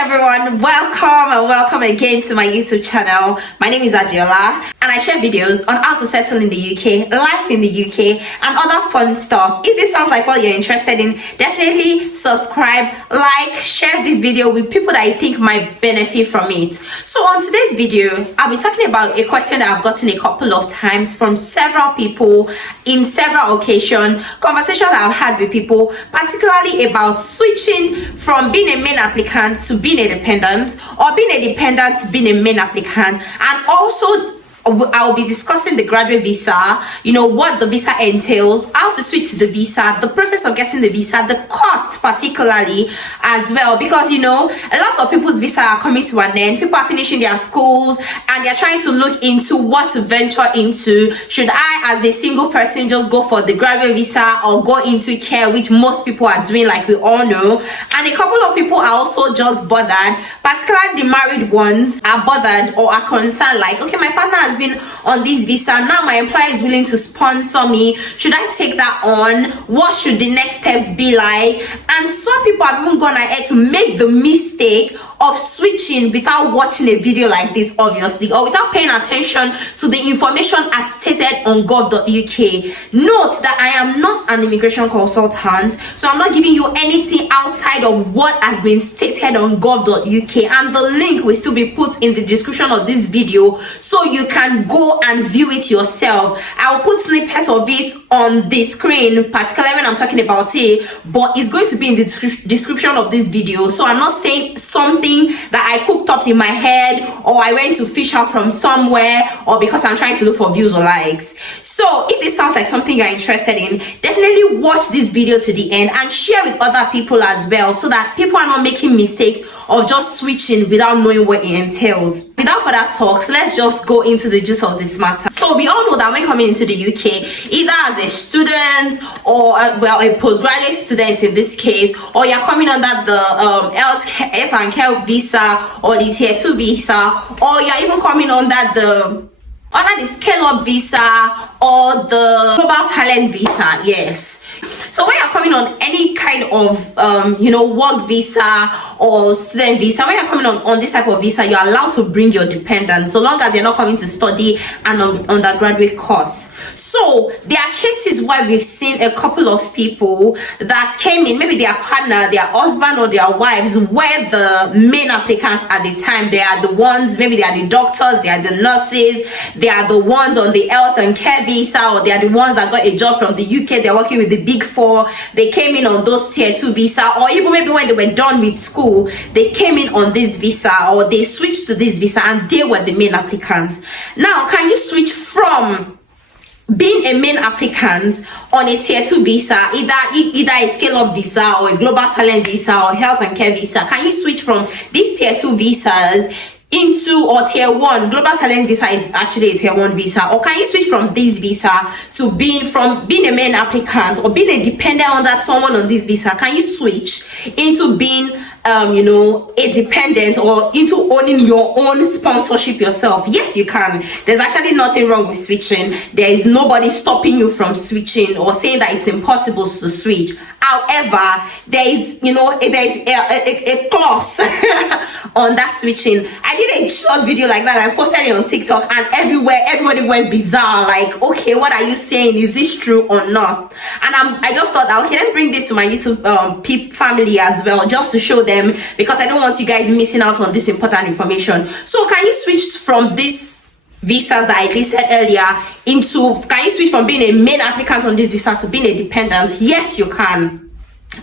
Everyone, welcome again to my YouTube channel. My name is Adiola and I share videos on how to settle in the UK, life in the UK and other fun stuff. If this sounds like what you're interested in, definitely subscribe, like, share this video with people that you think might benefit from it. So on today's video, I'll be talking about a question that I've gotten a couple of times from several people in several occasions, conversations I've had with people, particularly about switching from being a main applicant to being a dependent, or being a dependent to being a main applicant. And also I'll be discussing the graduate visa, what the visa entails, how to switch to the visa, the process of getting the visa, the cost particularly as well, because a lot of people's visa are coming to an end. People are finishing their schools and they're trying to look into what to venture into. Should I, as a single person, just go for the graduate visa or go into care, which most people are doing, like we all know? And a couple of people are also just bothered, particularly the married ones are bothered or are concerned, like, okay, my partner has been on this visa, now my employer is willing to sponsor me. Should I take that on? What should the next steps be like? And some people have even gone ahead to make the mistake of switching without watching a video like this, obviously, or without paying attention to the information as stated on gov.uk. Note that I am not an immigration consultant, so I'm not giving you anything outside of what has been stated on gov.uk, and the link will still be put in the description of this video so you can go and view it yourself. I'll put snippets of it on the screen, particularly when I'm talking about it, but it's going to be in the description of this video. So I'm not saying something that I cooked up in my head, or I went to fish out from somewhere, or because I'm trying to look for views or likes. So if this sounds like something you're interested in, definitely watch this video to the end and share with other people as well, so that people are not making mistakes of just switching without knowing what it entails. Without further talks, let's just go into the gist of this matter. So we all know that when coming into the UK, either as a student or a postgraduate student in this case, or you're coming under the health and care visa or the tier 2 visa, or you're even coming under the scale-up visa or the global talent visa. Yes. So when you're coming on any kind of work visa or student visa, when you're coming on this type of visa, you're allowed to bring your dependent, so long as you're not coming to study an undergraduate course. So there are cases where we've seen a couple of people that came in, maybe their partner, their husband or their wives were the main applicants at the time. They are the ones, maybe they are the doctors, they are the nurses, they are the ones on the health and care visa, or they are the ones that got a job from the UK, they're working with the big four, they came in on those tier 2 visa, or even maybe when they were done with school, they came in on this visa, or they switched to this visa and they were the main applicants. Now, can you switch from being a main applicant on a tier 2 visa, either a scale-up visa or a global talent visa or health and care visa? Can you switch from these tier 2 visas into, or tier 1, global talent visa is actually a tier 1 visa, or can you switch from this visa to being a main applicant or being a dependent under someone on this visa? Can you switch into being a dependent, or into owning your own sponsorship yourself? Yes, you can. There's actually nothing wrong with switching. There is nobody stopping you from switching or saying that it's impossible to switch. However, there is a clause on that switching. I did a short video like that. I posted it on TikTok, and everywhere everybody went bizarre, like, okay, what are you saying? Is this true or not? And I just thought, okay, let me bring this to my YouTube family as well, just to show them, because I don't want you guys missing out on this important information. So can you switch from these visas that I listed earlier can you switch from being a main applicant on this visa to being a dependent? Yes, you can.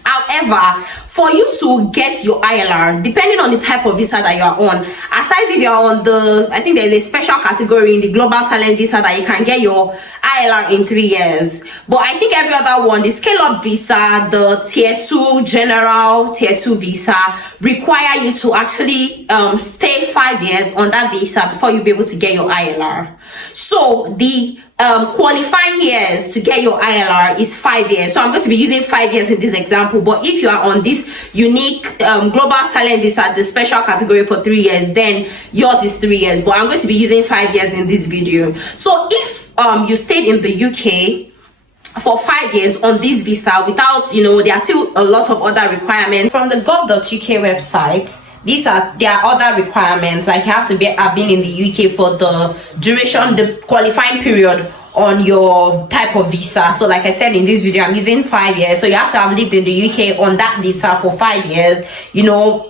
However, for you to get your ILR, depending on the type of visa that you are on, aside if you're on I think there's a special category in the global talent visa that you can get your ILR in 3 years. But I think every other one, the scale-up visa, the tier 2 general tier 2 visa, require you to actually stay 5 years on that visa before you'll be able to get your ILR. So the qualifying years to get your ILR is 5 years. So I'm going to be using 5 years in this example, but if you are on this unique global talent visa, the special category, for 3 years, then yours is 3 years, but I'm going to be using 5 years in this video. So if you stayed in the UK for 5 years on this visa without, there are still a lot of other requirements from the gov.uk website. there are other requirements, like you have to have been in the UK for the duration, the qualifying period on your type of visa. So like I said in this video, I'm using 5 years, so you have to have lived in the UK on that visa for 5 years, you know,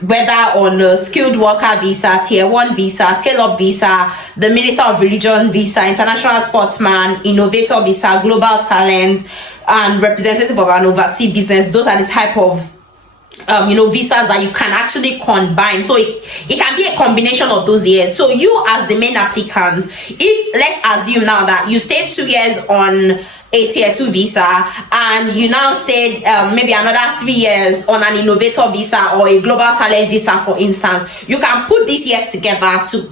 whether on a skilled worker visa, tier 1 visa, scale up visa, the minister of religion visa, international sportsman, innovator visa, global talent, and representative of an overseas business. Those are the type of you know, visas that you can actually combine. So it can be a combination of those years. So you as the main applicant, if let's assume now that you stayed 2 years on a tier 2 visa and you now stayed maybe another 3 years on an innovator visa or a global talent visa, for instance, you can put these years together to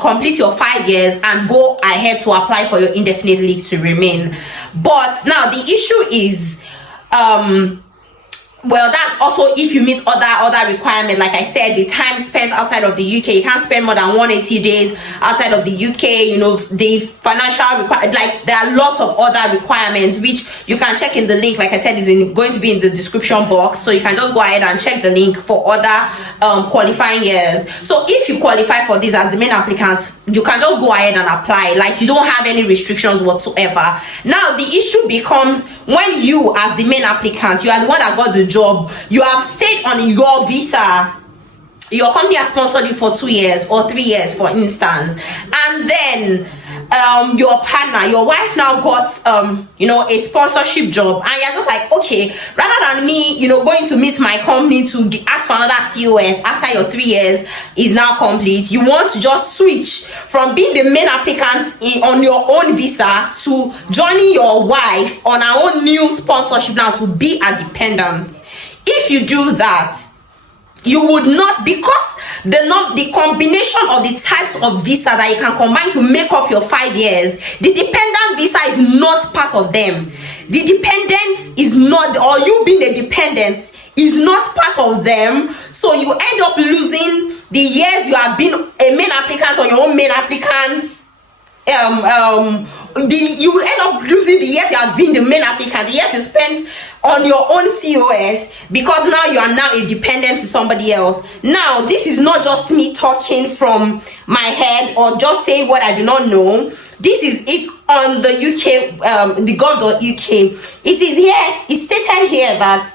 complete your 5 years and go ahead to apply for your indefinite leave to remain. But now the issue is well, that's also if you meet other requirements. Like I said, the time spent outside of the UK, you can't spend more than 180 days outside of the UK. You know, the financial like there are lots of other requirements which you can check in the link. Like I said, is going to be in the description box, so you can just go ahead and check the link for other qualifying years. So if you qualify for this as the main applicant, you can just go ahead and apply. Like you don't have any restrictions whatsoever. Now the issue becomes when you as the main applicant, you are the one that got the job, you have stayed on your visa, your company has sponsored you for 2 years or 3 years, for instance, and then your partner, your wife now got you know, a sponsorship job, and you're just like, okay, rather than me, you know, going to meet my company to ask for another COS after your 3 years is now complete, you want to just switch from being the main applicant on your own visa to joining your wife on our own new sponsorship now to be a dependent. If you do that, you would not, because the combination of the types of visa that you can combine to make up your 5 years, the dependent visa is not part of them. The dependent is not, or you being a dependent is not part of them. So you end up losing the years you have been a main applicant or your own main applicant. You end up losing the years you have been the main applicant, the years you spent on your own COS, because now you are now a dependent to somebody else. Now this is not just me talking from my head or just saying what I do not know. This is it on the UK, the gov.uk. It is here, it's stated here that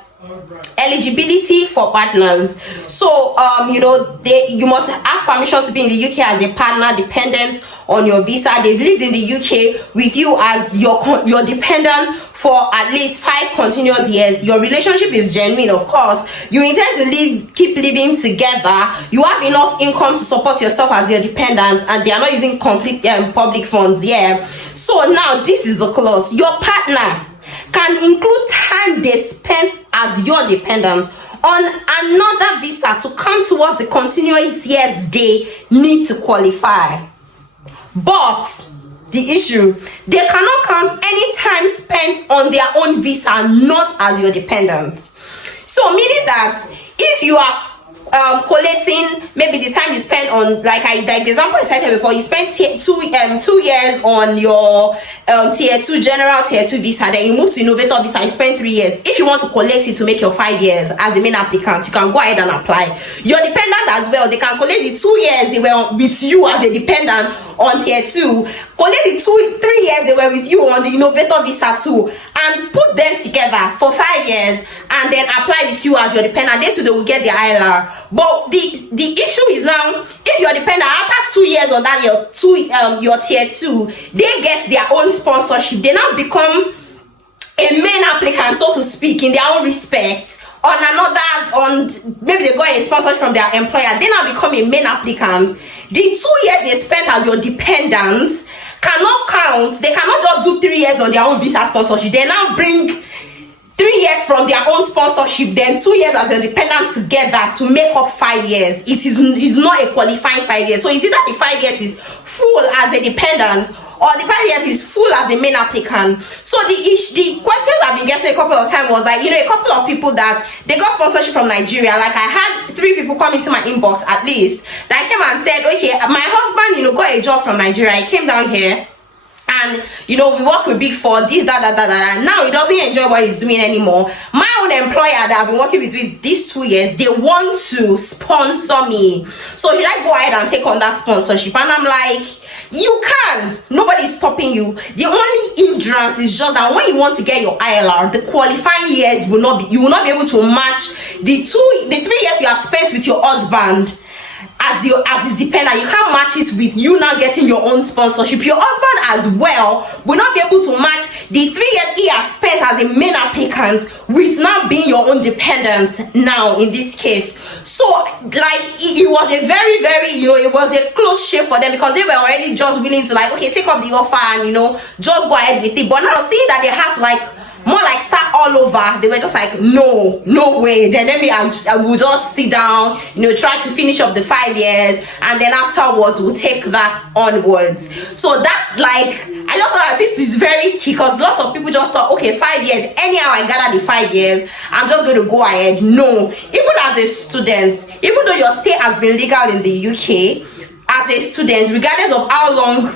eligibility for partners. So you know, you must have permission to be in the UK as a partner dependent on your visa. They've lived in the UK with you as your dependent for at least 5 continuous years. Your relationship is genuine, of course. You intend to keep living together. You have enough income to support yourself as your dependent, and they are not using complete public funds. Yeah. So now this is the clause. Your partner can include time they spent as your dependent on another visa to come towards the continuous years they need to qualify. But the issue, they cannot count any time spent on their own visa not as your dependent. So meaning that if you are collating maybe the time you spent on, like the example I cited before, you spent 2 years on your tier 2 general tier 2 visa, then you move to innovator visa, you spend 3 years. If you want to collect it to make your 5 years as the main applicant, you can go ahead and apply. Your dependent as well, they can collect the 2 years they were with you as a dependent on tier 2, collect the 3 years they were with you on the innovator visa too, and put them together for 5 years and then apply with you as your dependent. They too, they will get their ILR. But the issue is now, if you're dependent after 2 years on that your tier 2, they get their own sponsorship. They now become a main applicant, so to speak, in their own respect. Maybe they got a sponsorship from their employer. They now become a main applicant. The 2 years they spent as your dependent cannot count. They cannot just do 3 years on their own visa sponsorship. They now bring 3 years from their own sponsorship, then 2 years as a dependent together to make up 5 years. It is not a qualifying 5 years. So it's either the 5 years is full as a dependent, or the 5 years is full as a main applicant. So the questions I've been getting a couple of times was like, you know, a couple of people that they got sponsorship from Nigeria. Like I had 3 people come into my inbox at least that came and said, okay, my husband, you know, got a job from Nigeria. He came down here, and and we work with Big Four, this, that. Now he doesn't enjoy what he's doing anymore. My own employer that I've been working with these 2 years, they want to sponsor me. So should I go ahead and take on that sponsorship? And I'm like, you can. Nobody's stopping you. The only hindrance is just that when you want to get your ILR, the qualifying years you will not be able to match the 3 years you have spent with your husband as his dependent. You can't match it with you now getting your own sponsorship. Your husband as well will not be able to match the 3 years he has spent as a main applicant with now being your own dependent now in this case. So like it was a very, very, it was a close shave for them, because they were already just willing to like, okay, take up the offer and just go ahead with it. But now seeing that they had to like more like start all over, they were just like, no way. Then I will just sit down, try to finish up the 5 years, and then afterwards we'll take that onwards. So that's like, I just thought that this is very key, because lots of people just thought, okay, 5 years, anyhow I gather the 5 years, I'm just going to go ahead. No, even as a student, even though your stay has been legal in the UK, as a student, regardless of how long,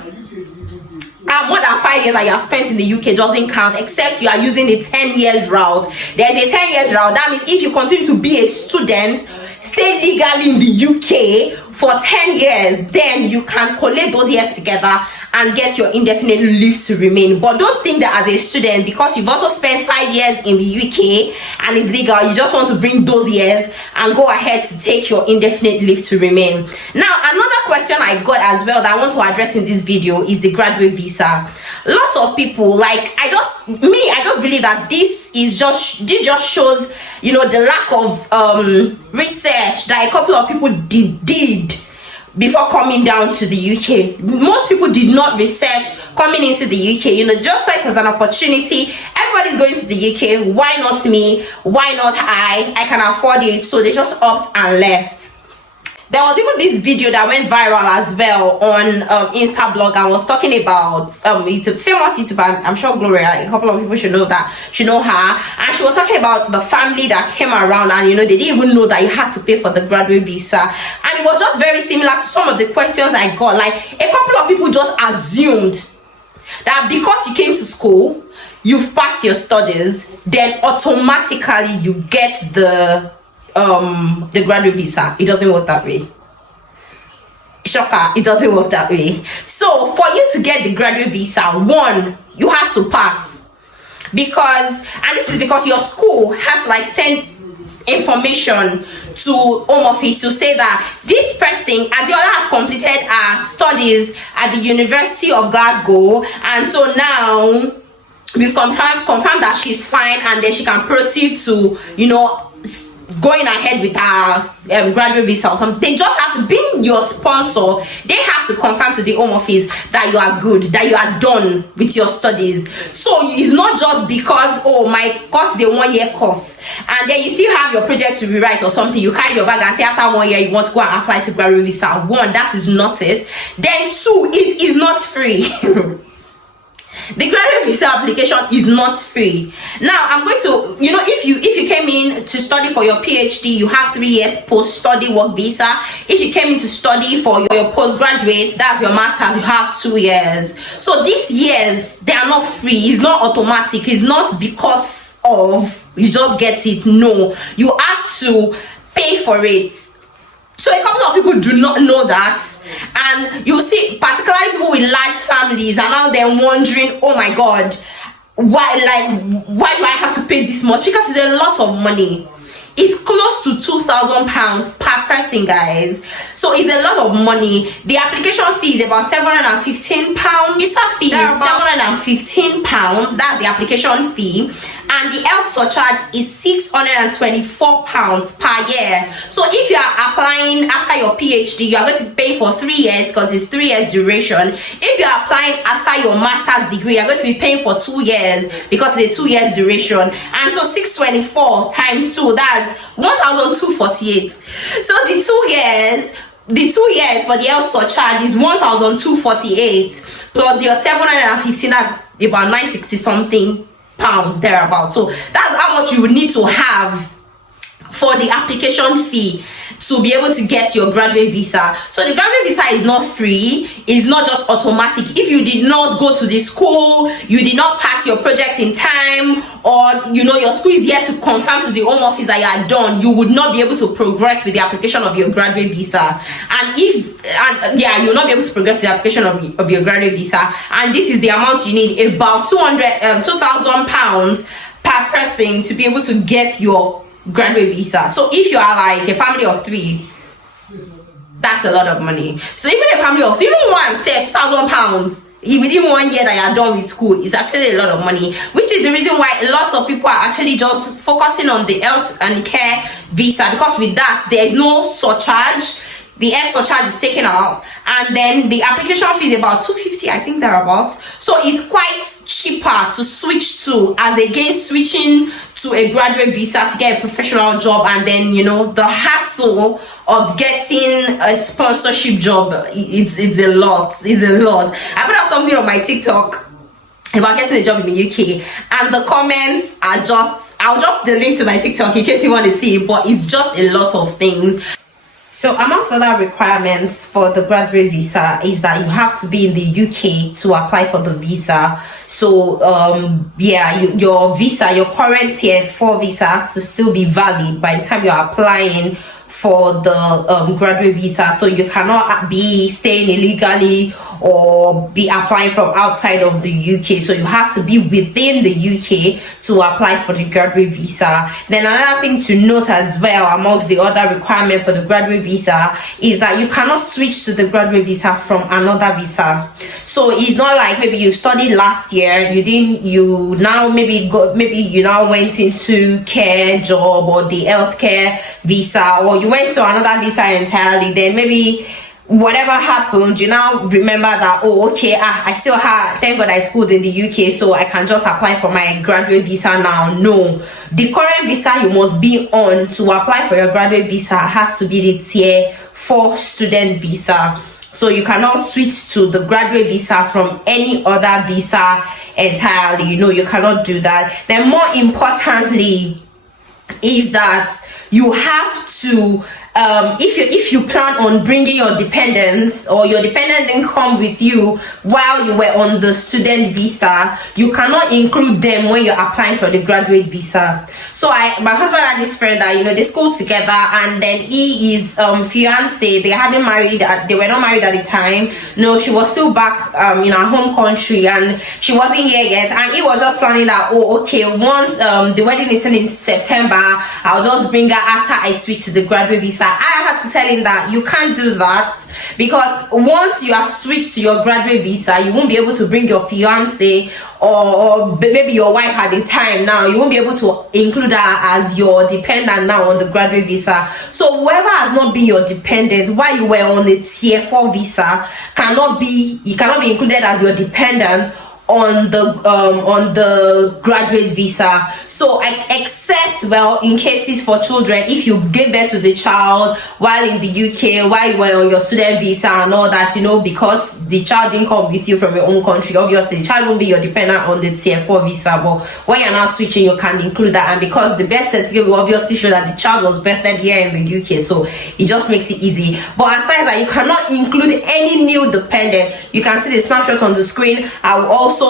more than 5 years that you have spent in the UK doesn't count, except you are using the 10 years route. There's a 10 years route. That means if you continue to be a student, stay legally in the UK for 10 years, then you can collate those years together and get your indefinite leave to remain. But don't think that as a student, because you've also spent 5 years in the UK and it's legal, you just want to bring those years and go ahead to take your indefinite leave to remain. Now, another question I got as well that I want to address in this video is the graduate visa. Lots of people, like, I just believe that this just shows, the lack of research that a couple of people did before coming down to the UK. Most people did not research coming into the UK, just saw it as an opportunity. Everybody's going to the UK, why not me? Why not I can afford it. So they just upped and left. There was even this video that went viral as well on Insta blog. I was talking about it's a famous YouTuber, I'm sure Gloria, a couple of people should know her, and she was talking about the family that came around, and they didn't even know that you had to pay for the graduate visa. And it was just very similar to some of the questions I got. Like, a couple of people just assumed that because you came to school, you've passed your studies, then automatically you get the graduate visa. It doesn't work that way. Shocker, it doesn't work that way. So for you to get the graduate visa, one, you have to pass, and this is because your school has to like send information to Home Office to say that this person, Adiola, has completed her studies at the University of Glasgow, and so now we've confirmed that she's fine, and then she can proceed to going ahead with our graduate visa or something. They just have to be your sponsor. They have to confirm to the Home Office that you are good, that you are done with your studies. So it's not just because, oh, my course is a 1 year course, and then you still have your project to rewrite or something. You carry your bag and say after 1 year you want to go and apply to graduate visa. One, that is not it. Then two, it is not free. The graduate visa application is not free. Now, I'm going to, if you came in to study for your PhD, you have 3 years post-study work visa. If you came in to study for your postgraduate, that's your master's, you have 2 years. So these years, they are not free. It's not automatic. It's not because of you just get it. No, you have to pay for it. So a couple of people do not know that, and you see, particularly people with large families are now then wondering, oh my god, why do I have to pay this much? Because it's a lot of money. It's close to £2,000 per person, guys. So it's a lot of money. The application fee is about £715. Visa fee is £715. That's the application fee. And the health surcharge is £624 per year. So if you are applying after your PhD, you are going to pay for 3 years because it's 3 years duration. If you are applying after your master's degree, you are going to be paying for 2 years because it's a 2 years duration. And so 624 times 2, that's 1,248. So the 2 years for the health surcharge is 1,248 plus your 715, that's about 960 something pounds thereabout. So that's how much you would need to have for the application fee. to be able to get your graduate visa. So the graduate visa is not free, it's not just automatic. If you did not go to the school, you did not pass your project in time, or your school is yet to confirm to the home office that you are done, you would not be able to progress with the application of your graduate visa. And you will not be able to progress with the application of your graduate visa. And this is the amount you need, about £2,000 per person to be able to get your graduate visa. So if you are like a family of 3, that's a lot of money. So even a family of 3, even one, say £2,000 within 1 year that you are done with school is actually a lot of money, which is the reason why lots of people are actually just focusing on the health and care visa, because with that there is no surcharge. The air surcharge is taken out, and then the application fee is about £250, I think, thereabouts. So it's quite cheaper to switch to, as against switching to a graduate visa to get a professional job, and then the hassle of getting a sponsorship job. It's a lot. I put out something on my TikTok about getting a job in the UK, and the comments are just, I'll drop the link to my TikTok in case you want to see it, but it's just a lot of things. So amongst other requirements for the graduate visa is that you have to be in the UK to apply for the visa. So your visa, your current tier 4 visa, has to still be valid by the time you're applying for the graduate visa. So you cannot be staying illegally or be applying from outside of the UK. So you have to be within the UK to apply for the graduate visa. Then another thing to note as well, amongst the other requirement for the graduate visa, is that you cannot switch to the graduate visa from another visa. So it's not like maybe you studied last year, you now went into care job or the healthcare visa, or you went to another visa entirely. Then maybe whatever happened, you now remember that, I still have, thank God I schooled in the UK, so I can just apply for my graduate visa now. No, the current visa you must be on to apply for your graduate visa has to be the tier 4 student visa. So you cannot switch to the graduate visa from any other visa entirely. You cannot do that. Then more importantly is that you have to, if you plan on bringing your dependents, or your dependent didn't come with you while you were on the student visa, you cannot include them when you're applying for the graduate visa. So my husband had this friend that they schooled together, and then he is fiance. They hadn't married, they were not married at the time. No, she was still back in her home country, and she wasn't here yet. And he was just planning that, once the wedding is in September, I'll just bring her after I switch to the graduate visa. I had to tell him that you can't do that, because once you have switched to your graduate visa, you won't be able to bring your fiance or maybe your wife at the time. Now you won't be able to include her as your dependent now on the graduate visa. So whoever has not been your dependent while you were on the tier 4 visa cannot be included as your dependent on the graduate visa. So except in cases for children, if you gave birth to the child while in the UK, while you were on your student visa and all that, because the child didn't come with you from your own country, obviously the child won't be your dependent on the tier 4 visa. But when you're now switching, you can include that, and because the birth certificate will obviously show that the child was birthed here in the UK, so it just makes it easy. But aside that, you cannot include any new dependent. You can see the snapshot on the screen. I will also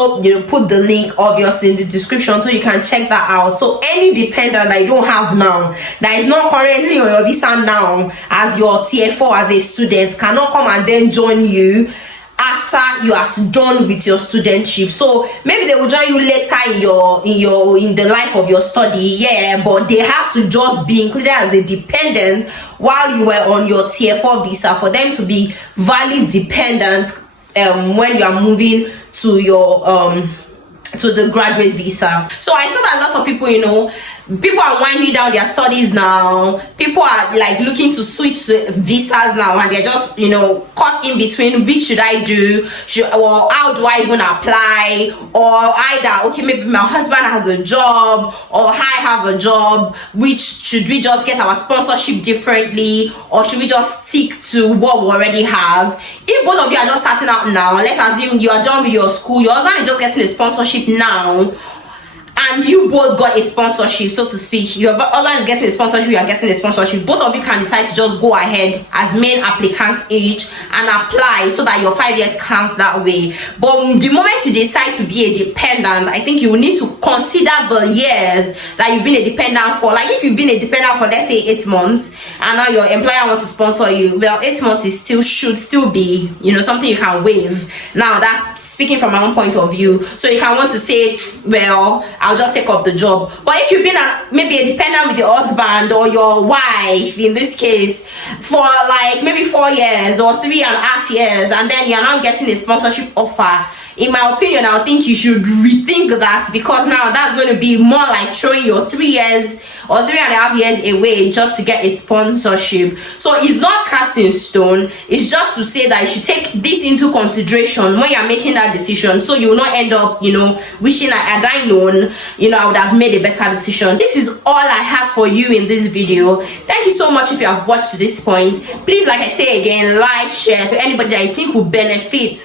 put the link obviously in the description so you can check that out. So any dependent that you don't have now, that is not currently on your visa now as your tier 4 as a student, cannot come and then join you after you are done with your studentship. So maybe they will join you later in the life of your study, but they have to just be included as a dependent while you were on your tier 4 visa for them to be valid dependent when you are moving to your to the graduate visa. So I saw that lots of people, people are winding down their studies now. People are like looking to switch to visas now, and they're just caught in between, which should I do, or how do I even apply, or either maybe my husband has a job or I have a job, which should we just get our sponsorship differently, or should we just stick to what we already have? If both of you are just starting out now, let's assume you are done with your school, your husband is just getting a sponsorship now, and you both got a sponsorship, so to speak, your husband is getting a sponsorship, you are getting a sponsorship, both of you can decide to just go ahead as main applicants each and apply so that your 5 years counts that way. But the moment you decide to be a dependent, I think you will need to consider the years that you've been a dependent for. Like if you've been a dependent for, let's say, 8 months, and now your employer wants to sponsor you, well, 8 months is should still be, you know, something you can waive. Now that's speaking from my own point of view. So you can want to say, well, I'll just take up the job. But if you've been maybe a dependent with your husband or your wife, in this case, for like maybe 4 years or 3.5 years, and then you're not getting a sponsorship offer, in my opinion, I think you should rethink that, because now that's going to be more like throwing your 3 years or 3.5 years away just to get a sponsorship. So it's not cast in stone. It's just to say that you should take this into consideration when you're making that decision, so you will not end up, you know, wishing like, had I known, you know, I would have made a better decision. This is all I have for you in this video. Thank you so much if you have watched to this point. Please, like I say again, like, share to anybody that you think will benefit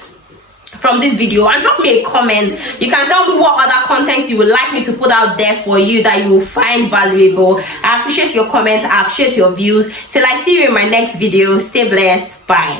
from this video, and drop me a comment. You can tell me what other content you would like me to put out there for you that you will find valuable. I appreciate your comments, I appreciate your views. Till I see you in my next video, stay blessed, bye.